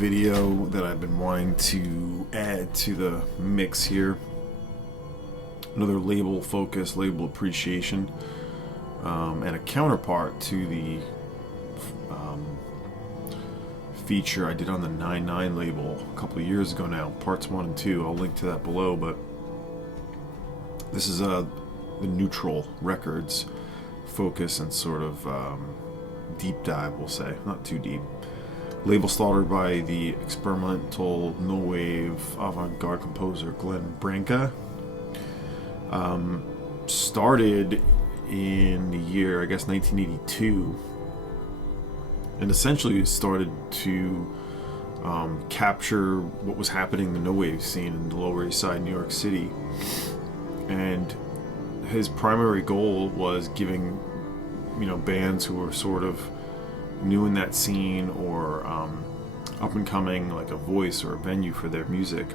video that I've been wanting to add to the mix here. Another label focus, label appreciation, and a counterpart to the feature I did on the 9/9 label a couple of years ago now, parts 1 and 2. I'll link to that below, but this is the Neutral Records focus and sort of deep dive, we'll say, not too deep. Label slaughtered by the experimental no-wave Avant Garde composer Glenn Branca. Started in the year, I guess, 1982, and essentially started to capture what was happening in the no-wave scene in the Lower East Side, New York City. And his primary goal was giving, bands who were sort of new in that scene or up and coming, like a voice or a venue for their music,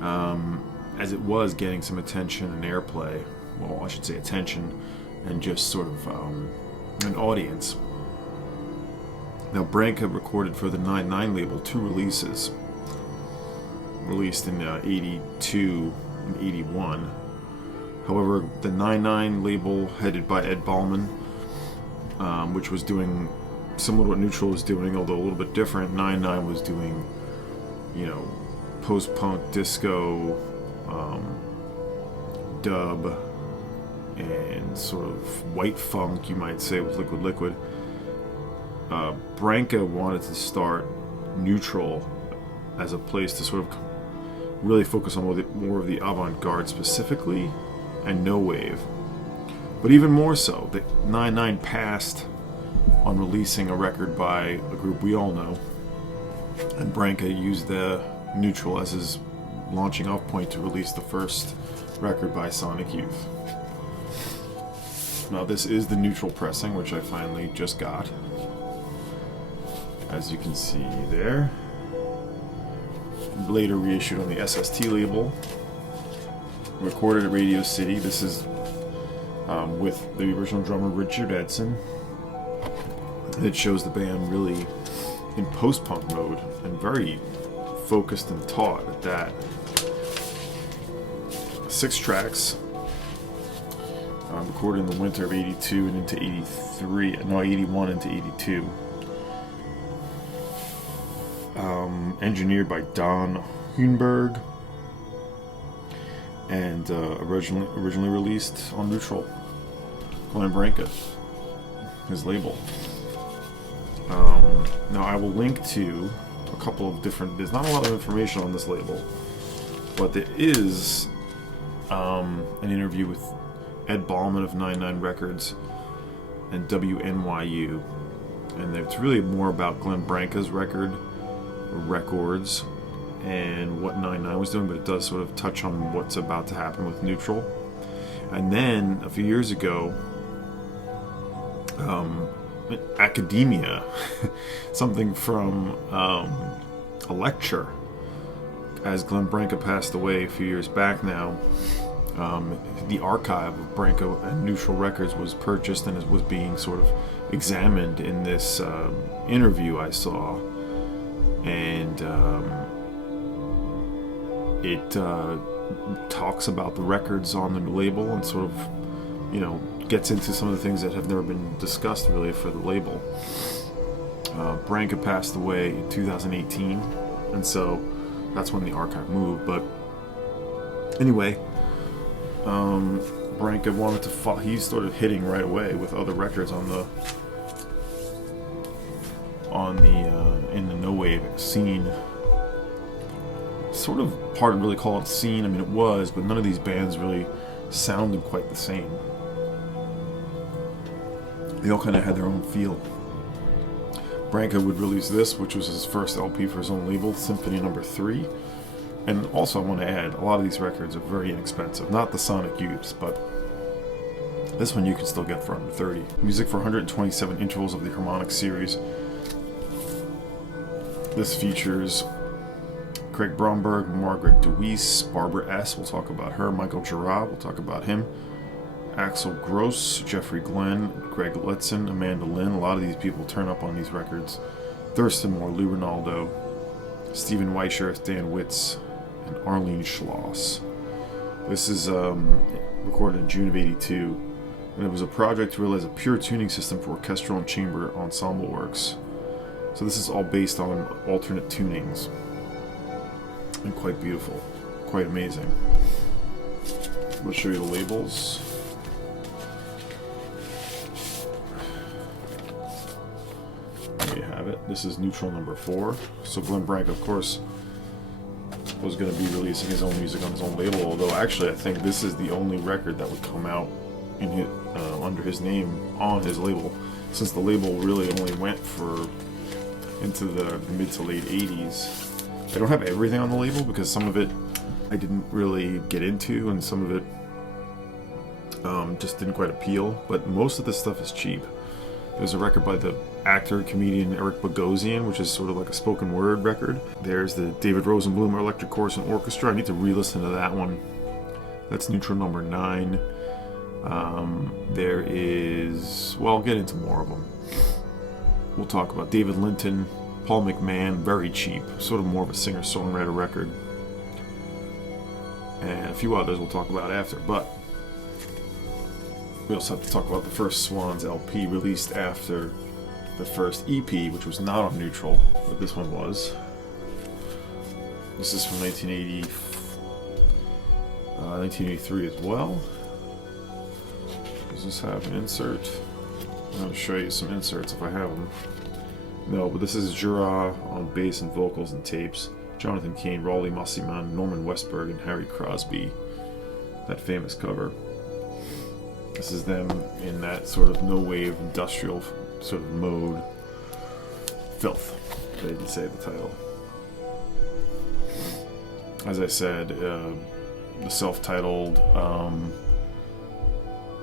as it was getting some attention and airplay. Well, I should say attention and just sort of an audience. Now, Branca recorded for the 9/9 label 2 releases, released in 82 and 81. However, the 9/9 label, headed by Ed Bahlman, which was doing similar to what Neutral was doing, although a little bit different. 9/9 was doing, post-punk, disco, dub, and sort of white funk, you might say, with Liquid. Branca wanted to start Neutral as a place to sort of really focus on more of the Avant Garde specifically, and no wave. But even more so, the 9/9 passed on releasing a record by a group we all know, and Branca used the Neutral as his launching off point to release the first record by Sonic Youth. Now, this is the Neutral pressing, which I finally just got, as you can see there. Later reissued on the SST label. Recorded at Radio City. This is with the original drummer Richard Edson. It shows the band really in post-punk mode and very focused and taut at that. 6 tracks, recorded in the winter of 82 and into 81 into 82. Engineered by Don Huenberg, and originally released on Neutral. Glenn Branca, his label. Now, I will link to a couple of different. There's not a lot of information on this label, but there is an interview with Ed Bahlman of 9/9 Records and WNYU, and it's really more about Glenn Branca's records and what 9/9 was doing, but it does sort of touch on what's about to happen with Neutral. And then a few years ago, academia, something from a lecture, as Glenn Branca passed away a few years back now. The archive of Branca and Neutral Records was purchased and was being sort of examined in this interview I saw, and it talks about the records on the label and sort of, gets into some of the things that have never been discussed really for the label. Branca passed away in 2018, and so that's when the archive moved. But anyway, Branca wanted to he started hitting right away with other records on the in the no wave scene. Sort of hard to really call it scene. I mean, it was, but none of these bands really sounded quite the same. They all kind of had their own feel. Branca would release this, which was his first LP for his own label, Symphony No. 3. And also, I want to add, a lot of these records are very inexpensive. Not the Sonic Youths, but this one you can still get for under $30. Music for 127 intervals of the Harmonic series. This features Craig Bromberg, Margaret DeWeese, Barbara S., we'll talk about her, Michael Girard, we'll talk about him, Axel Gross, Jeffrey Glenn, Greg Lutzen, Amanda Lynn. A lot of these people turn up on these records. Thurston Moore, Lou Ronaldo, Stephen Weischer, Dan Witz, and Arlene Schloss. This is recorded in June of '82, and it was a project to realize a pure tuning system for orchestral and chamber ensemble works. So this is all based on alternate tunings, and quite beautiful, quite amazing. I'll show you the labels. There you have it. This is Neutral number 4. So Glenn Branca, of course, was going to be releasing his own music on his own label, although actually I think this is the only record that would come out in his, under his name on his label, since the label really only went for into the mid to late 80s. I don't have everything on the label because some of it I didn't really get into, and some of it just didn't quite appeal, but most of this stuff is cheap. There's a record by the actor, comedian Eric Bogosian, which is sort of like a spoken word record. There's the David Rosenbluth Electric Chorus and Orchestra. I need to re-listen to that one. That's Neutral number 9. There is, well, I'll get into more of them. We'll talk about David Linton, Paul McMahon, very cheap, sort of more of a singer-songwriter record. And a few others we'll talk about after, but we also have to talk about the first Swans LP released after the first EP, which was not on Neutral, but this one was. This is from 1983 as well. Does this have an insert? I'm going to show you some inserts if I have them. No, but this is Jura on bass and vocals and tapes. Jonathan Cain, Raleigh Massiman, Norman Westberg, and Harry Crosby. That famous cover. This is them in that sort of no-wave industrial sort of mode. Filth, they didn't say the title. As I said, the self-titled,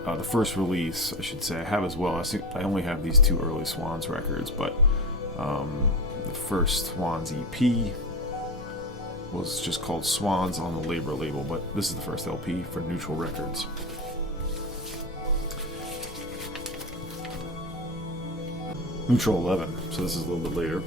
the first release, I should say, I have as well. I only have these 2 early Swans records, but the first Swans EP was just called Swans on the Labor label, but this is the first LP for Neutral Records. Neutral 11, so this is a little bit later.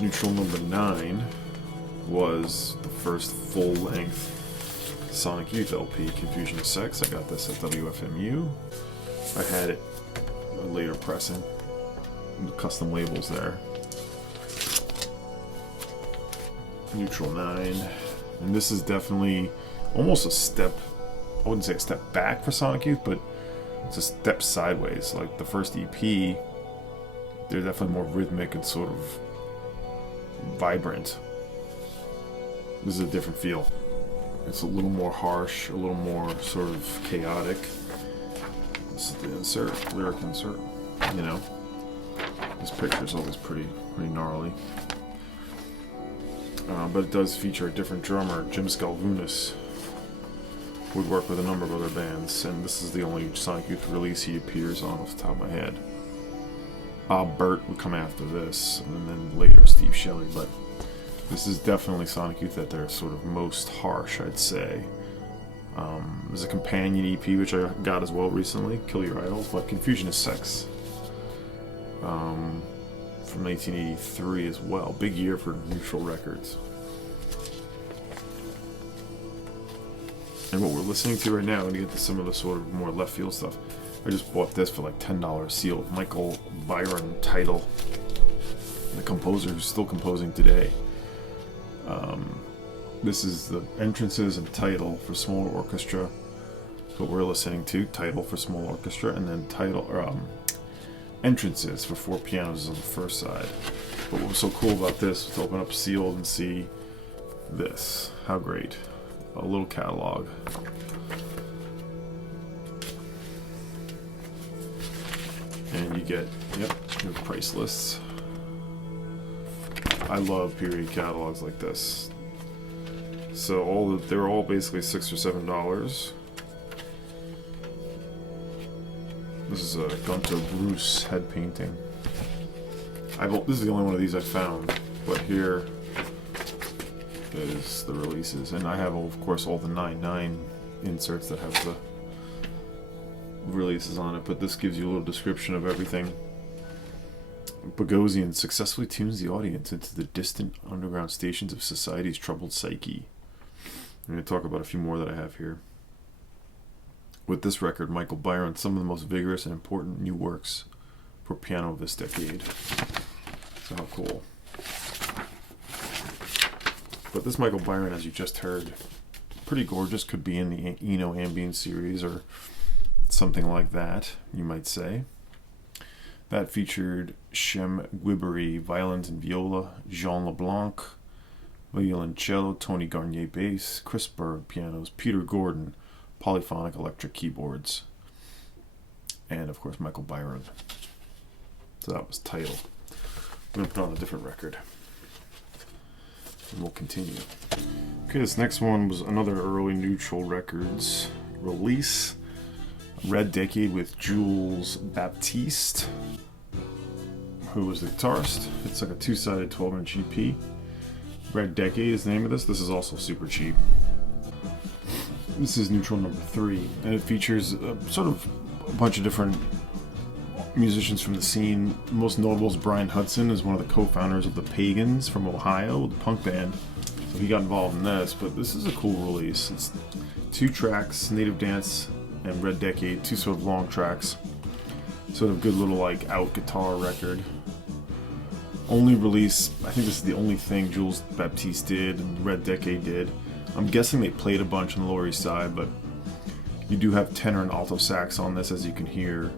Neutral number 9 was the first full-length Sonic Youth LP, Confusion of Sex. I got this at WFMU. I had it later pressing, the custom labels there. Neutral 9, and this is definitely almost a step, I wouldn't say a step back for Sonic Youth, but it's a step sideways. Like the first EP, they're definitely more rhythmic and sort of vibrant. This is a different feel. It's a little more harsh, a little more sort of chaotic. This is the insert, lyric insert. You know, this picture's always pretty gnarly. But it does feature a different drummer, Jim Scalvunis, who would work with a number of other bands, and this is the only Sonic Youth release he appears on off the top of my head. Bob Burt would come after this, and then later Steve Shelley, but this is definitely Sonic Youth at their sort of most harsh, I'd say. There's a companion EP, which I got as well recently, Kill Your Idols, but Confusion of Sex, from 1983 as well. Big year for Neutral Records. And what we're listening to right now, and to get to some of the sort of more left field stuff, I just bought this for like $10 sealed. Michael Byron title, the composer who's still composing today. This is the entrances and title for Small Orchestra. What we're listening to, title for Small Orchestra, and then title entrances for 4 pianos on the first side. But what was so cool about this was to open up sealed and see this. How great! A little catalog. And you get, your price lists. I love period catalogs like this. So they're all basically $6 or $7. This is a Gunter Bruce head painting. This is the only one of these I found, but here is the releases, and I have, of course, all the 9/9 inserts that have the releases on it. But this gives you a little description of everything. Bogosian successfully tunes the audience into the distant underground stations of society's troubled psyche. I'm going to talk about a few more that I have here. With this record, Michael Byron, some of the most vigorous and important new works for piano of this decade. So how cool. But this Michael Byron, as you just heard, pretty gorgeous. Could be in the Eno Ambient series or something like that, you might say. That featured Shem Guibbery, violins and viola, Jean LeBlanc, violoncello, Tony Garnier bass, Chris Berg pianos, Peter Gordon polyphonic electric keyboards, and of course Michael Byron. So that was Title. I'm going to put on a different record, and we'll continue. Okay, this next one was another early Neutral Records release, Red Decade with Jules Baptiste, who was the guitarist. It's like a two-sided 12-inch EP. Red Decade is the name of this. This is also super cheap. This is Neutral number 3, and it features sort of a bunch of different musicians from the scene. Most notable is Brian Hudson, is one of the co-founders of the Pagans from Ohio, the punk band. So he got involved in this, but this is a cool release. It's 2 tracks, Native Dance and Red Decade, 2 sort of long tracks. Sort of good little like out guitar record. Only release, I think this is the only thing Jules Baptiste did and Red Decade did. I'm guessing they played a bunch on the Lower East Side, but you do have tenor and alto sax on this, as you can hear,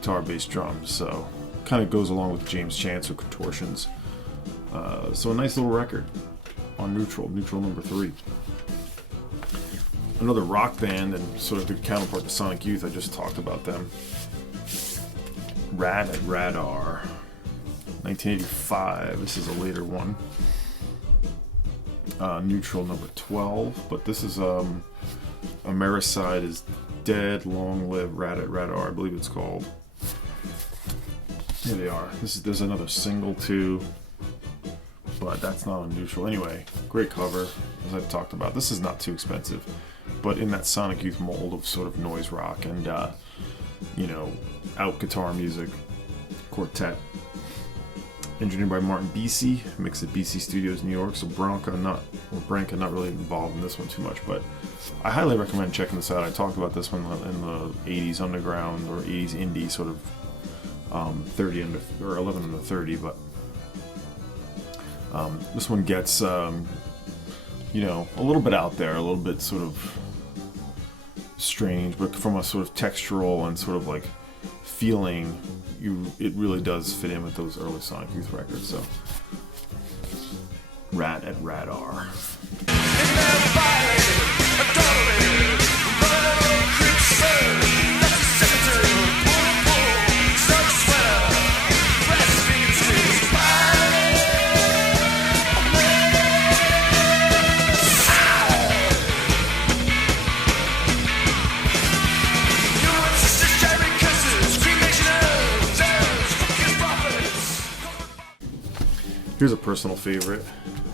guitar, bass, drums, so kind of goes along with James Chance or Contortions. So a nice little record on Neutral number 3. Another rock band and sort of the counterpart to Sonic Youth, I just talked about them. Rad at Radar, 1985, this is a later one. Neutral number 12, but this is Americide is Dead, Long Live Rat at Radar, I believe it's called. Here they are. There's another single too, but that's not on Neutral. Anyway, great cover, as I've talked about. This is not too expensive, but in that Sonic Youth mold of sort of noise rock and out guitar music, quartet. Engineered by Martin Beasy, mixed at BC Studios, New York. So Branca not really involved in this one too much, but I highly recommend checking this out. I talked about this one in the 80s underground or 80s indie sort of 30 under or 11 under 30, but this one gets a little bit out there, a little bit sort of strange, but from a sort of textural and sort of like feeling, it really does fit in with those early Sonic Youth records. So Rat at Radar. Here's a personal favorite,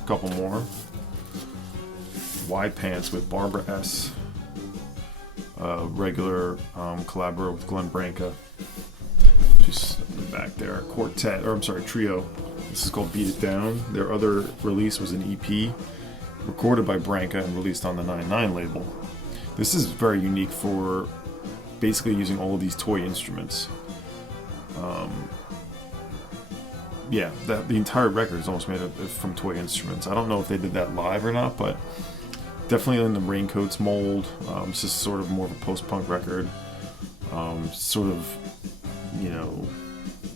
a couple more. Wide Pants with Barbara S. Regular collaborator with Glenn Branca. Just back there. Trio. This is called Beat It Down. Their other release was an EP recorded by Branca and released on the 9/9 label. This is very unique for basically using all of these toy instruments. The entire record is almost made from toy instruments. I don't know if they did that live or not, but definitely in the Raincoats mold. This is sort of more of a post-punk record. Sort of,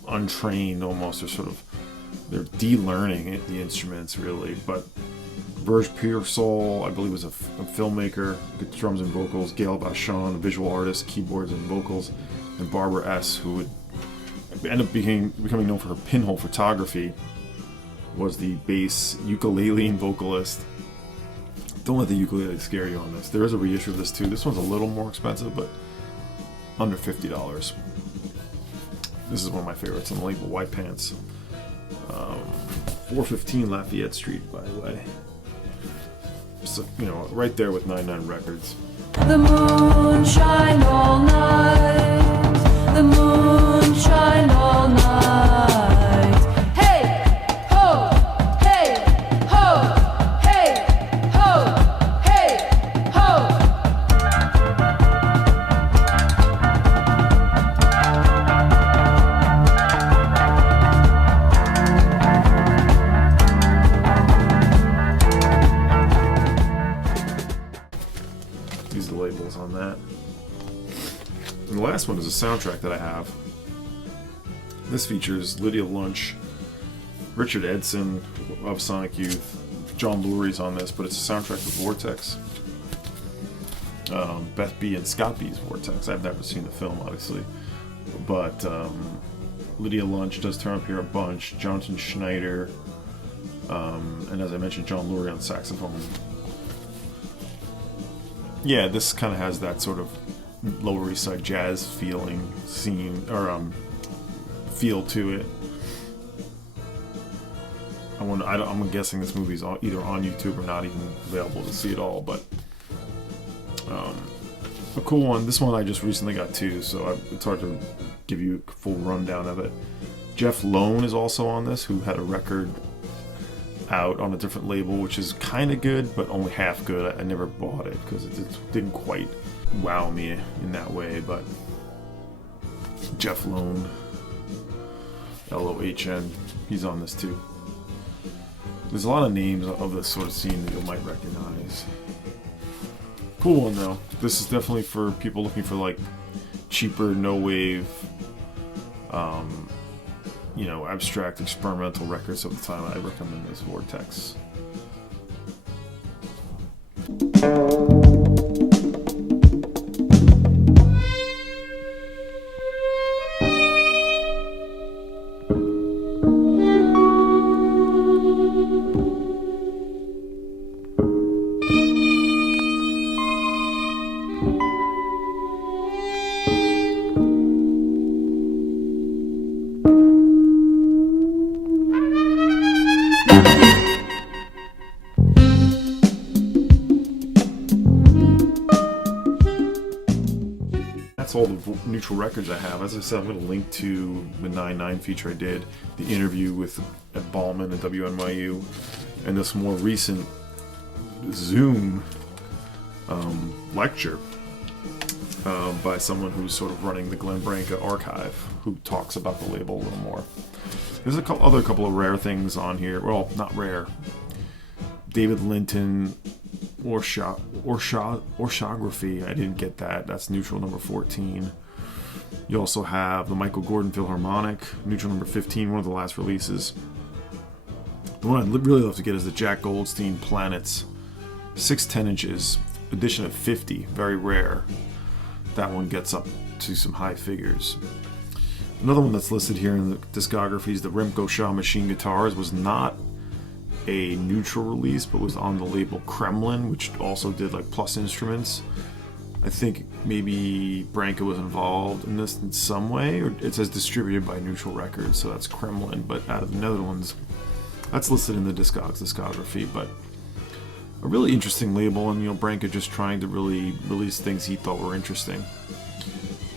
untrained almost, or sort of, they're de-learning the instruments really. But Verge Pearsall, I believe, was a filmmaker, drums and vocals. Gail Vachon, a visual artist, keyboards and vocals, and Barbara S., who would end up becoming known for her pinhole photography, was the bass ukulele and vocalist. Don't let the ukulele scare you on this. There is a reissue of this too. This one's a little more expensive, but under $50. This is one of my favorites on the label, White Pants. 415 Lafayette Street, by the way. So, you know, right there with 99 Records. The moon shine all night. The moon shine all night. Hey, ho, hey, ho, hey, ho, hey, ho. These are the labels on that. And the last one is a soundtrack that I have. This features Lydia Lunch, Richard Edson of Sonic Youth, John Lurie's on this, but it's a soundtrack with Vortex. Beth B and Scott B's Vortex. I've never seen the film, obviously, but Lydia Lunch does turn up here a bunch. Jonathan Schneider, and as I mentioned, John Lurie on saxophone. Yeah, this kind of has that sort of Lower East Side jazz feeling, feel to it. I'm guessing this movie's either on YouTube or not even available to see it all, but a cool one. This one I just recently got too, so it's hard to give you a full rundown of it. Jeff Lone is also on this, who had a record out on a different label, which is kind of good, but only half good. I never bought it because it didn't quite wow me in that way, but Jeff Lone, Lohn, he's on this too. There's a lot of names of this sort of scene that you might recognize. Cool one though. This is definitely for people looking for like cheaper, no wave, abstract experimental records of the time. I recommend this Vortex. That's all the Neutral records I have. As I said, I'm going to link to the 9/9 feature I did, the interview with Ed Bahlman at WNYU, and this more recent Zoom lecture by someone who's sort of running the Glenn Branca archive, who talks about the label a little more. There's a couple of rare things on here. Well, not rare. David Linton, Orshography. I didn't get that. That's Neutral number 14. You also have the Michael Gordon Philharmonic, Neutral number 15, one of the last releases. The one I'd really love to get is the Jack Goldstein Planets 6/10 inches, edition of 50, very rare. That one gets up to some high figures. Another one that's listed here in the discography is the Remco Shaw Machine Guitars. Was not a Neutral release, but was on the label Kremlin, which also did like Plus Instruments. I think maybe Branca was involved in this in some way, or it says distributed by Neutral Records, so that's Kremlin. But out of the Netherlands, that's listed in the discography. But a really interesting label, and Branca just trying to really release things he thought were interesting.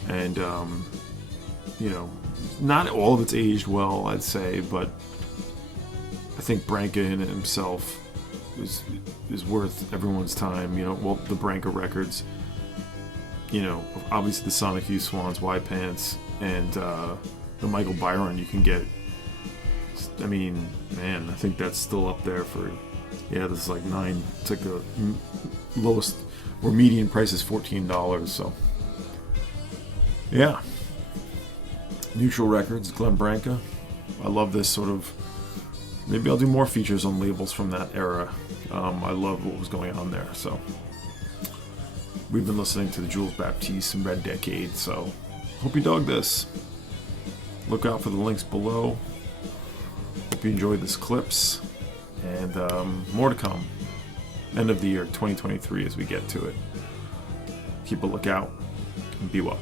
And not all of it's aged well, I'd say, but I think Branca in himself is worth everyone's time. The Branca records. Obviously the Sonic Youth, Swans, White Pants, and the Michael Byron you can get. I mean, man, I think that's still up there for. Yeah, this is like $9. It's like the lowest or median price is $14. So, yeah. Neutral Records, Glenn Branca. I love this sort of. Maybe I'll do more features on labels from that era. I love what was going on there. So, we've been listening to the Jules Baptiste and Red Decade. So, hope you dug this. Look out for the links below. Hope you enjoyed this clips. And more to come. end of the year 2023 as we get to it. Keep a lookout and be well.